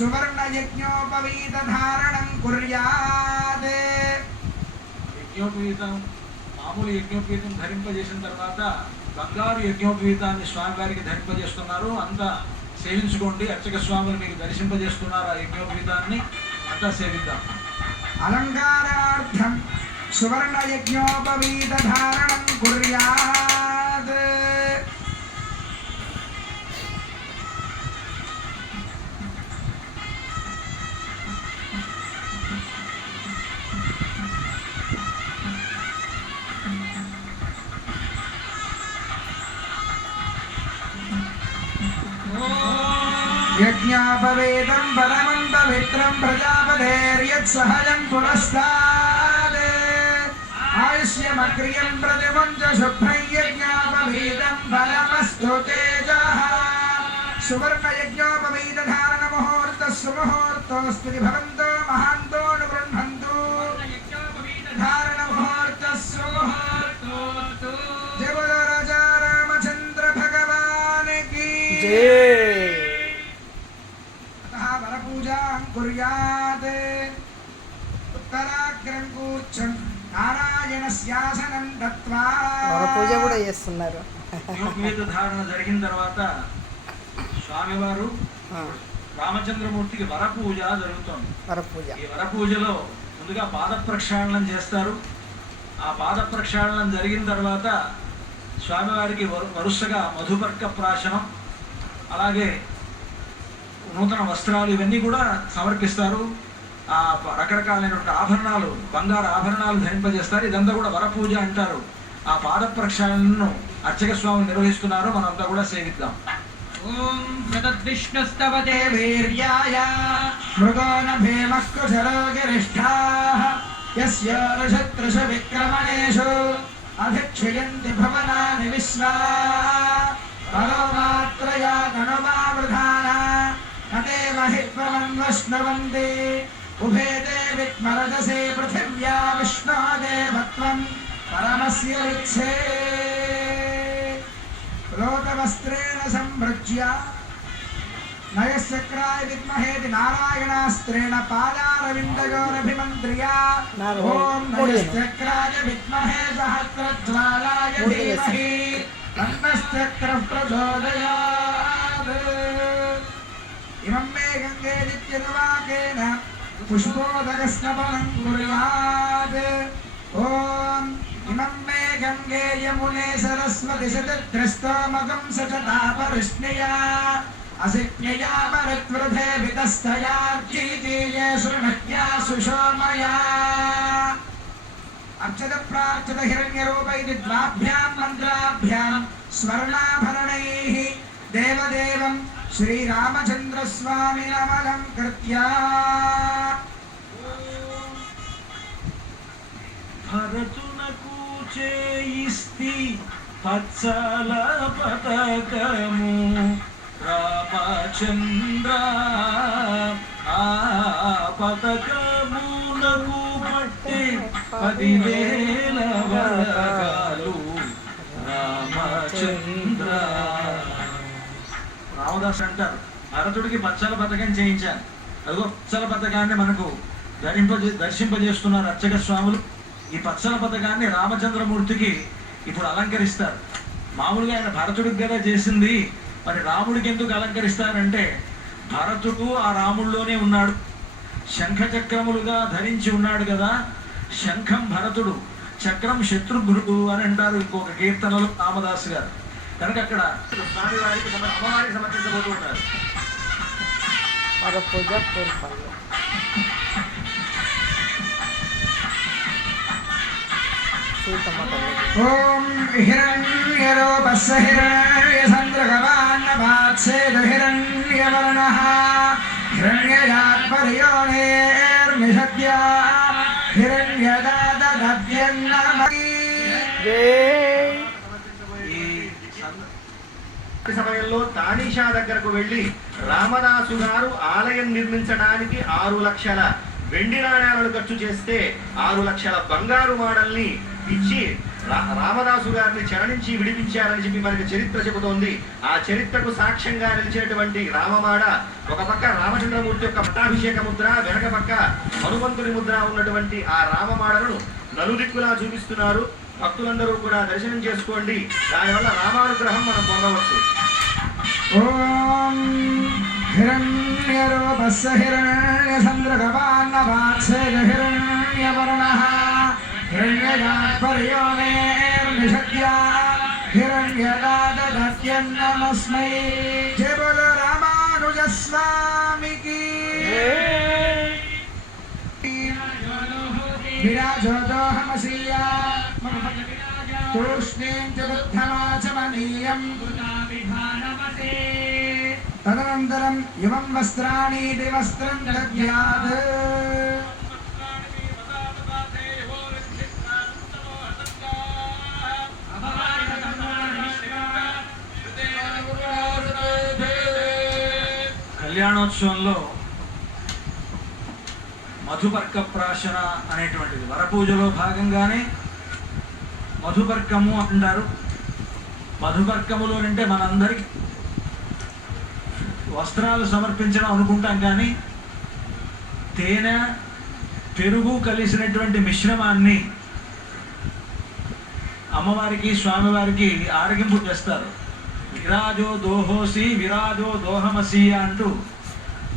సువర్ణయజ్ఞోపవీతధారణం కుర్యాత్. యజ్ఞోపవీతం మామూలు యజ్ఞోపవీతం ధరింపజేసిన తర్వాత బంగారు యజ్ఞోపవీతాన్ని స్వామివారికి ధరింపజేస్తున్నారు. అంతా సేవించుకోండి. అర్చక స్వాములు మీకు దర్శింపజేస్తున్నారు ఆ యజ్ఞోపవీతాన్ని. అంతా సేవిద్దాం. అలంకారార్థం సువర్ణయజ్ఞోపవీతధారణం కుర్యాత్. యజ్ఞోపవేతం పరమం పవిత్రం ప్రజాపతేర్యత్సహజం పురస్తాద్. ఆయుష్యమక్రియం ప్రతిమం చ శుభ్రం యజ్ఞోపవీతం ఫలమస్తు తేజః. సువర్ణయజ్ఞోపవీతధారణ ముహూర్త సుముహూర్తోస్తి భవంతో మహాంతో గృహంతు. ధారణ ముహూర్త సుముహూర్తోస్తు. జయ బోలో రాజా రామచంద్ర భగవాన్ కీ జై. వరపూజాం కుర్యాత్. ఉత్తరాగ్రం కూర్చం నారాయణస్యాసనం దత్వా. వరపూజ కూడా చేస్తున్నారు. ధారణ జరిగిన తర్వాత స్వామివారు రామచంద్రమూర్తికి వరపూజ జరుగుతోంది. ఈ వరపూజలో ముందుగా పాద ప్రక్షాళనం చేస్తారు. ఆ పాద ప్రక్షాళనం జరిగిన తర్వాత స్వామివారికి వరుసగా మధుపర్క ప్రాశనం, అలాగే నూతన వస్త్రాలు ఇవన్నీ కూడా సమర్పిస్తారు. ఆ రకరకాలైనటువంటి ఆభరణాలు, బంగారు ఆభరణాలు ధరింపజేస్తారు. ఇదంతా కూడా వరపూజ అంటారు. ఆ పాద ప్రక్షాళనను అర్చక స్వామి నిర్వహిస్తున్నారు. మనంతా కూడా సేవిద్దాం. ఓం ప్రతద్విష్ణుస్తవతే వీర్యాయ మృగోనభేమక్కుశరోగిరిష్ఠాః యస్యోరుషత్రుష విక్రమణేషు అధిక్షయంతి భవనాని విశ్వా. పరోమాత్రయా గణమావృధానా నతే మహిత్వమన్వశ్నవంతి. ఉభేతే విద్మరజసే పృథివ్యా విష్ణోదేవత్వం పరమస్య విచ్ఛే. లోకవస్త్రేణ సంభృజ్య నయశ్చక్రాయ విద్మహేతి నారాయణాస్త్రేణ పాదారవిందయోరభిమంత్ర్య. ఓం నయశ్చక్రాయ విద్మహే సహస్రజ్వాలాయ ధీమహి తన్నశ్చక్రః ప్రచోదయాత్. ఇమం మే గంగే నిత్యనువాకేన పుష్పోదకస్నపనం కుర్యాత్. ఓం ఇమం మే గంగే యమునే సరస్వతి శతద్రస్తోమకం సచతాపరిష్ణయా అసిజ్ఞయా పరత్వృధే వితస్తయార్చీతీయే శృణత్యా సుషోమయా. అర్చత ప్రార్చత హిరణ్యరూపైతి ద్వాభ్యాం మంత్రాభ్యాం స్వర్ణాభరణైః దేవదేవం శ్రీరామచంద్రస్వామినమలంకృత్య. భరతునకు చేయిస్తి పచ్చల పతకము రామచంద్ర. ఆ పతకమునకు పట్టే 10,000 వరకాలు రామచంద్ర. రామదాస్ అంటారు, భరతుడికి పచ్చల పథకం చేయించాను. అదిగో పచ్చల పథకాన్ని మనకు దర్శింపజేస్తున్నారు అర్చక స్వాములు. ఈ పచ్చల పథకాన్ని రామచంద్రమూర్తికి ఇప్పుడు అలంకరిస్తారు. మామూలుగా ఆయన భరతుడికి కదా చేసింది, మరి రాముడికి ఎందుకు అలంకరిస్తారంటే భరతుడు ఆ రాముడిలోనే ఉన్నాడు. శంఖ చక్రములుగా ధరించి ఉన్నాడు కదా. శంఖం భరతుడు, చక్రం శత్రుఘ్నుడు అని అంటారు ఇంకొక కీర్తనలో రామదాసు గారు. కనుక అక్కడ స్వామివారికి అమ్మవారికి సమర్పించబోతూ ఉంటారు. ఓం హిరణ్యరూపస్య హిరణ్యచంద్రగవాన్నపాత్సేదు హిరణ్యవర్ణః హిరణ్యయాత్పర్యోనేర్నిషద్యా హిరణ్యదాదద్యన్నమీ. ఈ సమయంలో తానీషా దగ్గరకు వెళ్ళి రామదాసు గారు ఆలయం నిర్మించడానికి 6 లక్షల వెండి నాణ్యాలను ఖర్చు చేస్తే 6 లక్షల బంగారు మాడల్ని ఇచ్చి రామదాసు గారిని చరణించి విడిపించారని చెప్పి మనకి చరిత్ర చెబుతోంది. ఆ చరిత్రకు సాక్ష్యంగా నిలిచేటువంటి రామమాడ ఒక పక్క రామచంద్రమూర్తి యొక్క పట్టాభిషేక ముద్ర, వెనక పక్క హనుమంతుని ముద్ర ఉన్నటువంటి ఆ రామమాడలను నలుదిక్కులా చూపిస్తున్నారు. భక్తులందరూ కూడా దర్శనం చేసుకోండి. దానివల్ల రామానుగ్రహం మనం పొందవచ్చు. ఓం హిరణ్యరూపస్య హిరణ్యచంద్రగవాన్నవాత్సేన హిరణ్యవర్ణః హిరణ్యగాత్పర్యోనేర్నిషద్యా హిరణ్యదాదత్యన్నమస్మై. జయ బోలో రామానుజ స్వామికి. విరాజోదోహమసీయా తూష్ణీం చతుర్థమాచమనీయం తదనంతరం యువం వస్త్రాణి వస్త్రం దద్యాత్. కళ్యాణోత్సవంలో మధుపర్క ప్రాశన అనేటువంటిది వరపూజలో భాగంగానే మధుపర్కము అంటారు. మధుపర్కములు అంటే మనందరికి వస్త్రాలు సమర్పించడం అనుకుంటాం, కానీ తేనె పెరుగు కలిసినటువంటి మిశ్రమాన్ని అమ్మవారికి స్వామివారికి ఆరగింపు చేస్తారు. విరాజో దోహోసి విరాజో దోహమసి అంటూ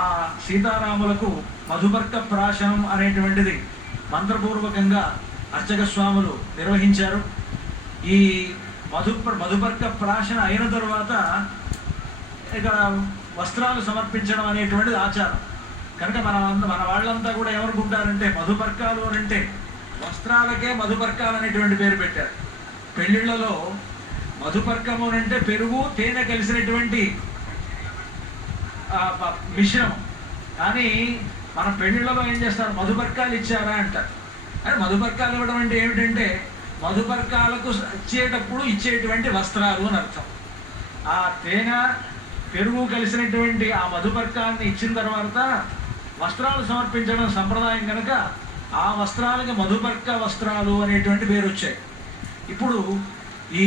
ఆ సీతారాములకు మధుపర్క ప్రాశనం అనేటువంటిది మంత్రపూర్వకంగా అర్చక స్వాములు నిర్వహించారు. ఈ మధుపర్క ప్రాశన అయిన తరువాత ఇక వస్త్రాలు సమర్పించడం అనేటువంటిది ఆచారం. కనుక మన వాళ్ళంతా కూడా ఏమనుకుంటారంటే మధుపర్కాలు అని అంటే వస్త్రాలకే మధుపర్కాలు అనేటువంటి పేరు పెట్టారు. పెళ్ళిళ్ళలో మధుపర్కము అని అంటే పెరుగు తేనె కలిసినటువంటి మిశ్రమం. కానీ మన పెళ్ళిళ్ళలో ఏం చేస్తారు, మధుపర్కాలు ఇచ్చారా అంటారు. అని మధుపర్కాలు ఇవ్వడం అంటే ఏమిటంటే మధుపర్కాలకు ఇచ్చేటువంటి వస్త్రాలు అని అర్థం. ఆ తేనె పెరుగు కలిసినటువంటి ఆ మధుపర్కాన్ని ఇచ్చిన తర్వాత వస్త్రాలు సమర్పించడం సంప్రదాయం కనుక ఆ వస్త్రాలకి మధుపర్క వస్త్రాలు అనేటువంటి పేరు వచ్చాయి. ఇప్పుడు ఈ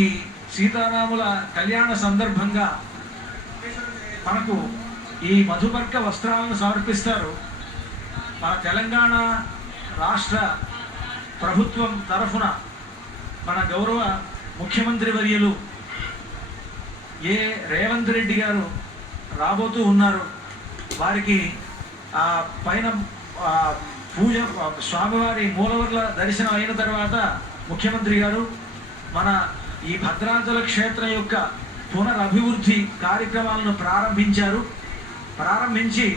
సీతారాముల కళ్యాణ సందర్భంగా మనకు ఈ మధుపర్క వస్త్రాలను సమర్పిస్తారు. మన తెలంగాణ రాష్ట్ర ప్రభుత్వం తరఫున మన గౌరవ ముఖ్యమంత్రి వర్యులు రేవంత్ రెడ్డి గారు రాబోతూ ఉన్నారు. వారికి ఆ పైన పూజ స్వామివారి మూలవర్ల దర్శనం అయిన తర్వాత ముఖ్యమంత్రి గారు మన ఈ భద్రాచల క్షేత్రం యొక్క పునరభివృద్ధి కార్యక్రమాలను ప్రారంభించి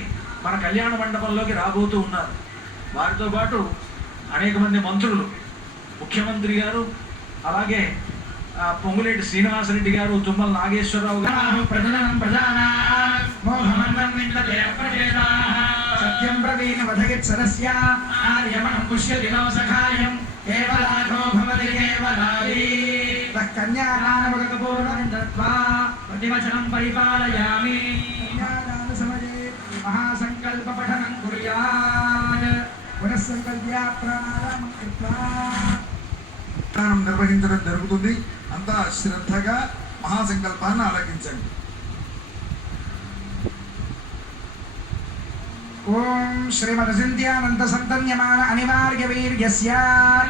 మన కళ్యాణ మండపంలోకి రాబోతూ ఉన్నారు. వారితో పాటు అనేక మంది మంత్రులు, ముఖ్యమంత్రి గారు, అలాగే పొంగులేటి శ్రీనివాసరెడ్డి గారు, తుమ్మల నాగేశ్వరరావు గారు, సత్యం ప్రవీణ వధగిత్సరస్య ఆర్యమణం పుష్యదినో సఖాయం కేవలాఘో భవతి కేవలాది కన్యాదానమగతపూర్ణం దత్వా ప్రతివచనం పరిపాలయామి. కన్యాదాన సమయే మహాసంకల్ప పఠనం కుర్యాత్ పునఃసంకల్ప్య ప్రాణాయామం కృత్వా నిర్వహించడం జరుగుతుంది. అంతా శ్రద్ధగా మహాసంకల్పాన్ని ఆలకించండి. ఓం శ్రీమదసింధ్యానంద సంతన్యమాన అనివార్య వీర్యస్య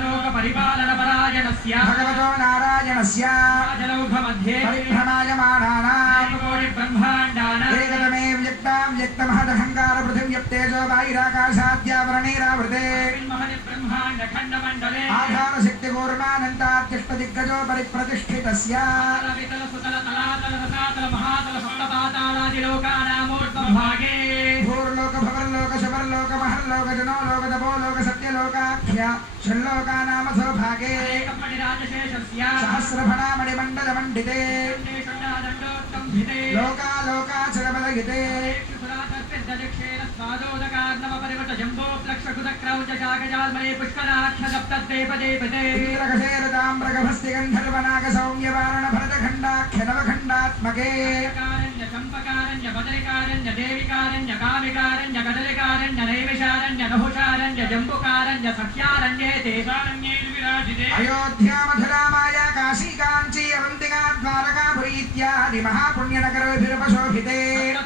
లోక పరిపాలన పరాయణస్య భగవతో నారాయణస్య రాజలౌఘ మధ్యే పరిభ్రమాయమానానాం కోటి బ్రహ్మాండానాం ఏకతమే వ్యక్తాం వ్యక్తమహదహంకార పృథివ్యప్తేజో వాయురాకాశాద్యావరణైరావృతే మహది బ్రహ్మాండ ఖండ మండలే ఆధార శక్తి కూర్మానంతాత్తిష్ట దిగ్గజో పరిప్రతిష్ఠితస్య వితల సుతల తలాతల రసాతల మహాతల సప్తపాతాళాది లోకానామూర్ధ్వభాగే భూర్లోక భవర్లోక శబర్లోక మహర్లోక జనోలోక తపోలోక సత్యలోకాఖ్య షణ్లోకానామథో భాగే ఏకపడి రాజశేషస్య సహస్రఫణామణి మండల మండితే షణ్డాదండోత్తంభితే లోకాలోకాచరబలగితే अर्धदक्षेण स्वादोदकार्णव परिवृत जम्बोप्लक्षकुदक्रौञ्च शाकजाल्मले पुष्कराख्य सप्तद्वेपदेपते इंद्रकशेरताम्रगभस्ति गन्धर्वनागसौम्यवारण भरतखण्डाख्य नवखण्डात्मके कारण्य चम्पकारण्य बदरिकारण्य देविकारण्य कामिकारण्य कदलिकारण्य नैमिषारण्य नहुषारण्य जम्बुकारण्य सख्यारण्ये तेषारण्ये विराजिते अयोध्या मथुरा माया काशी कांची अवंतिका द्वारकापुरी इत्यादि महापुण्यनगरोभिरुपशोभिते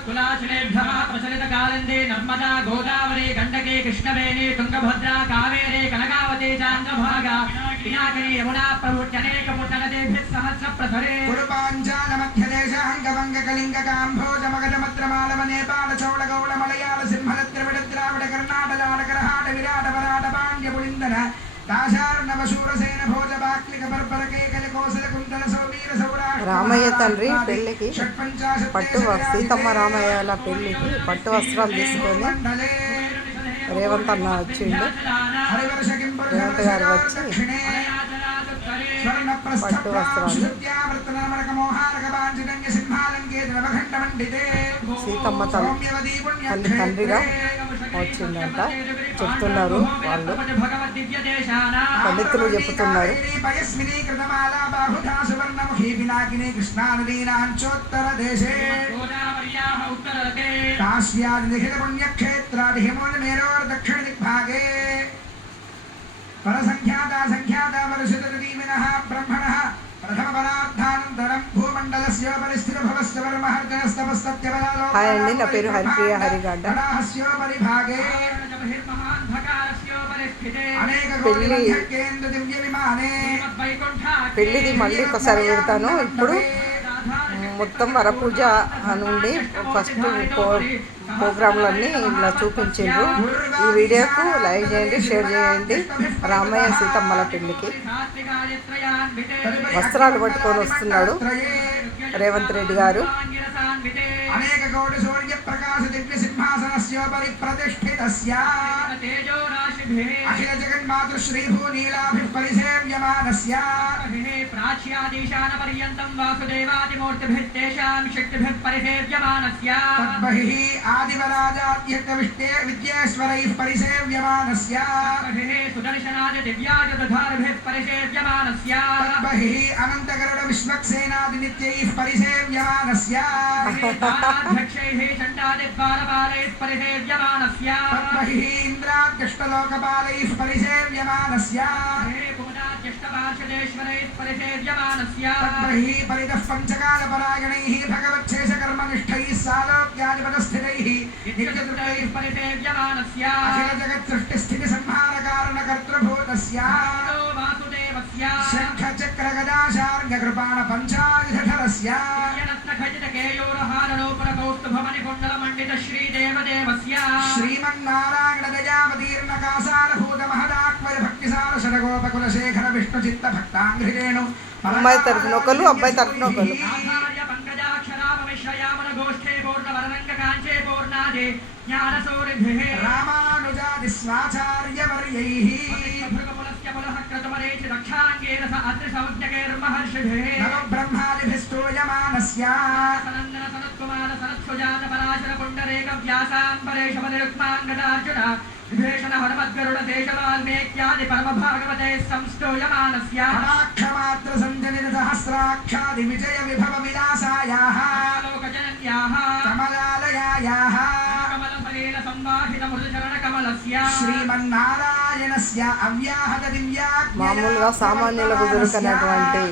कुलाचलेभ्यः प्रचलितकालिन्दे नर्मदा गोदावरी गण्डके कृष्णवेणी तुङ्गभद्रा कावेरी कनकावती चान्द्रभागा पिनाकिनी यमुना प्रभृत्यनेकपुटनदेभिः सहस्रप्रसरे कुरुपाञ्चालमध्यदेशाङ्गवङ्गकलिङ्गकाम्भोजमगजमत्रमालव नेपाल चौलगौळ मलयाळ सिंहल द्रविड द्राविड कर्णाटक करहाट विराट वराट पाण्ड्य पुलिन्दन दाशार्णवशूरसेन भोज बाक्लिक बर्बर केकल कोसल कुन्तल सौवीर सौराष्ट्र రామయ్య తండ్రి పెళ్ళికి సీతమ్మ రామయ్యల పెళ్ళికి పట్టు వస్త్రాలు తీసుకొని రేవంత్ అన్న వచ్చిండు. రేవంత్ గారు వచ్చి పట్టు వస్త్రాలు సీతమ్మ తల్లి తండ్రిగా వచ్చిందంట చెప్తున్నారు వాళ్ళు, పండితులు చెప్తున్నారు. కృష్ణానదీనాంచోత్తర దేశే కాశ్యాది నిఖిల పుణ్యక్షేత్రాది హిమోన్మేరోర్ దక్షిణ దిగ్భాగే పరసంఖ్యాత సంఖ్యాత పరిశుద్ధీమినః బ్రహ్మణః ప్రథమ పరార్థానంతరం భూమండలస్యోపరిస్థిత భవస్య వర్మహర్జనస్తమస్తత్యవలాలో హాయ్ అండి, నా పేరు హరిప్రియ హరిగడ్డ. హరిగాడ్డ. పెళ్ళిది మళ్ళీ ఒకసారి పెడతాను. ఇప్పుడు మొత్తం వరపూజ నుండి ఫస్ట్ ప్రోగ్రాంలన్నీ ఇలా చూపించిండ్రు. ఈ వీడియోకు లైక్ చేయండి, షేర్ చేయండి. రామయ్య సీతమ్మల పెళ్ళికి వస్త్రాలు పట్టుకొని వస్తున్నాడు రేవంత్ రెడ్డి గారు. అనేక కోటి సూర్య ప్రకాశ దివ్య సింహాసనస్యోపరి ప్రతిష్ఠితస్య అఖిల జగన్మాతృ శ్రీభూనీలాభిః పరిసేవ్యమానస్య ప్రాచ్యాదీశాన పర్యంతం వాసుదేవాదిమూర్తిభిः తేషాం శక్తిభిः పరిసేవ్యమానస్య తద్బహిః ఆదివరాజాద్యక్తవిష్టే విద్యేశ్వరైః పరిసేవ్యమానస్య సుదర్శనాది దివ్యాయుధారభిः పరిసేవ్యమానస్య తద్బహిః అనంతగరుడ విశ్వక్సేనాది నిత్యైః పరిసేవ్యమానస్య అధ్యక్షైః చండాదిద్వారపాలైః పరిసేవ్యమానస్య తద్బహిః ఇంద్రాద్యష్టలోకపాలైః పరిసేవ్యమానస్య పునరాధ్యష్టపార్షదేశ్వరైః పరిసేవ్యమానస్య తద్బహిః పరితః పంచకాలపరాయణైః భగవచ్ఛేషకర్మనిష్ఠైః సాలోక్యాధిపతస్థితైః నిత్యదుర్గైః పరిసేవ్యమానస్య అఖిల జగత్సృష్టిస్థితి సంహారకారణకర్తృభూతస్య వాసుదేవస్య శంఖ చక్ర గదాశార్ఘ కృపాణ పంచాయుధరస్య శ్రీమన్నారాయణ దయావతీర్ణ కాసారభూత మహదాక్వయ భక్తిసార శరగోపకులశేఖర విష్ణు చిత్త భక్తాంఘ్రిరేణు అమ్మాయి తరఫున ఒకరు, అబ్బాయి తరఫున ఒకరు. రామానుజాది స్వాచార్యవర్యైః నవబ్రహ్మాదిభిస్తూయమానస్య కటాక్షమాత్ర సంజనిత సహస్రాక్షాది విజయ విభవ విలాసాయాః కమలాలయాయాః శ్రీమన్నారాయణస్య అవ్యాహత దివ్యాజ్ఞయా మామూలుగా సామాన్యులకు దొరకనటువంటి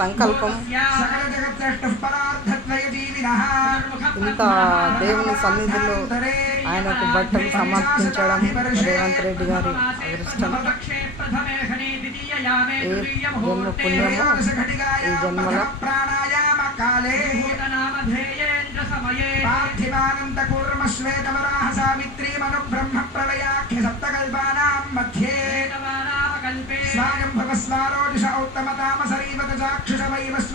సంకల్పం సకల జగత్సృష్టిః పరార్థత్వయ జీవినః ఇంత దేవుని సన్నిధిలో ఆయనకు బట్టలు సమర్పించడం రేవంత్ రెడ్డి గారి అదృష్టం. ఏ జన్మ పుణ్యమో ఈ జన్మలో. ప్రాణాయామ కాలే పార్థివానంత కూర్మ శ్వేతవరాహ సావిత్రీ మను బ్రహ్మ ప్రళయాఖ్య సప్తకల్పానాం మధ్యే స్వాయం భవ స్వారోజుష ఉత్తమ తామసరీవత చాక్షుష వైవస్వ